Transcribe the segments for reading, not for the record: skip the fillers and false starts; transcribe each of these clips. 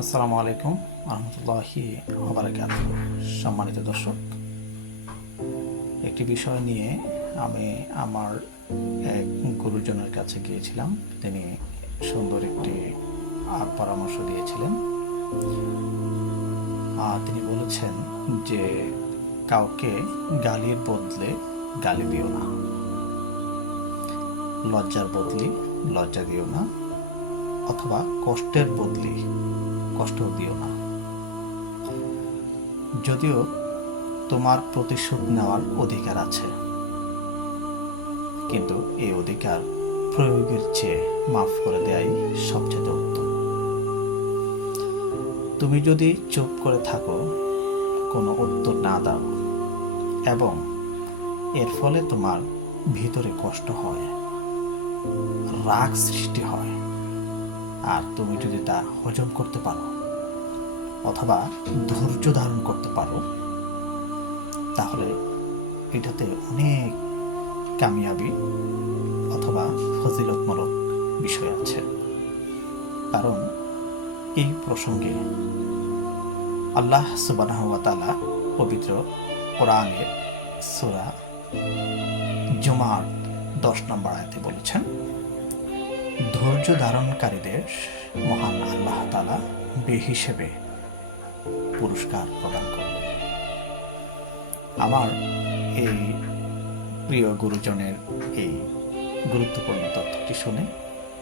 আসসালামু আলাইকুম রহমতুল্লাহি ওয়াবারাকাতুহু। সম্মানিত দর্শক, একটি বিষয় নিয়ে আমি আমার এক গুরুজনের কাছে গিয়েছিলাম। তিনি সুন্দর একটি পরামর্শ দিয়েছিলেন। তিনি বলেছেন যে কাউকে গালির বদলে গালি দিও না, লজ্জার বদলে লজ্জা দিও না, অথবা কষ্টের বদলে কষ্ট দিও না। যদিও তোমার প্রতিশোধ নেওয়ার অধিকার আছে, কিন্তু এই অধিকার প্রয়োগের চেয়ে মাফ করে দেয়াই সবচেয়ে উত্তম। তুমি যদি চুপ করে থাকো, কোনো উত্তর না দাও, এবং এর ফলে তোমার ভিতরে কষ্ট হয়, রাগ সৃষ্টি হয়, আর তুমি যদি তা হজম করতে পারো অথবা ধৈর্য ধারণ করতে পারো, তাহলে এটাতে অনেক কামিয়াবি অথবা ফজিলতমূলক বিষয় আছে। কারণ এই প্রসঙ্গে আল্লাহ সুবহানাহু ওয়া তাআলা পবিত্র কোরআনের সূরা জুমার 10 নম্বর আয়াতে বলেছেন, ধৈর্য ধারণকারীদের মহান আল্লাহ তাআলা বেহিসেবে পুরস্কার প্রদান করবেন। আমার এই প্রিয় গুরুজনের এই গুরুত্বপূর্ণ তথ্যটি শুনে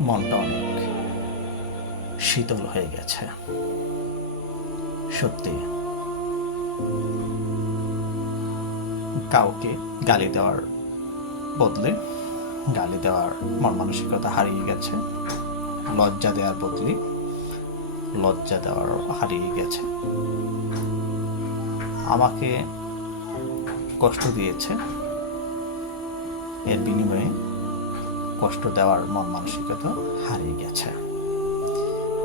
মনটা অনেক শীতল হয়ে গেছে। সত্যি কাউকে গালি দেওয়ার বদলে গালি দেওয়ার মন মানসিকতা হারিয়ে গেছে, লজ্জা দেওয়ার বদলে লজ্জা দেওয়ার হারিয়ে গেছে। আমাকে কষ্ট দিয়েছে, এর বিনিময়ে কষ্ট দেওয়ার মন মানসিকতা হারিয়ে গেছে।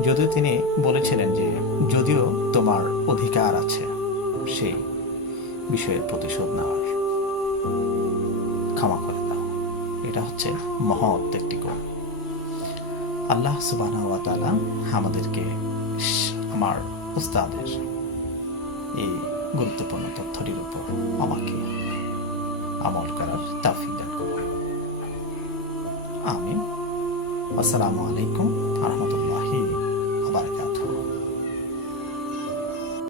যদিও তিনি বলেছিলেন যে যদিও তোমার অধিকার আছে সেই বিষয়ের প্রতিশোধ নেওয়ার, ক্ষমা করে দাও। এটা হচ্ছে মহৎ একটি গুণ। আল্লাহ সুবহানাহু ওয়া তাআলা আমাদেরকে আমার উস্তাদের এই গুরুত্বপূর্ণ তথ্যটির উপর আমাকে আমল করার তৌফিক দান করুন। আমিন। আসসালামু আলাইকুম ওয়া রাহমাতুল্লাহ।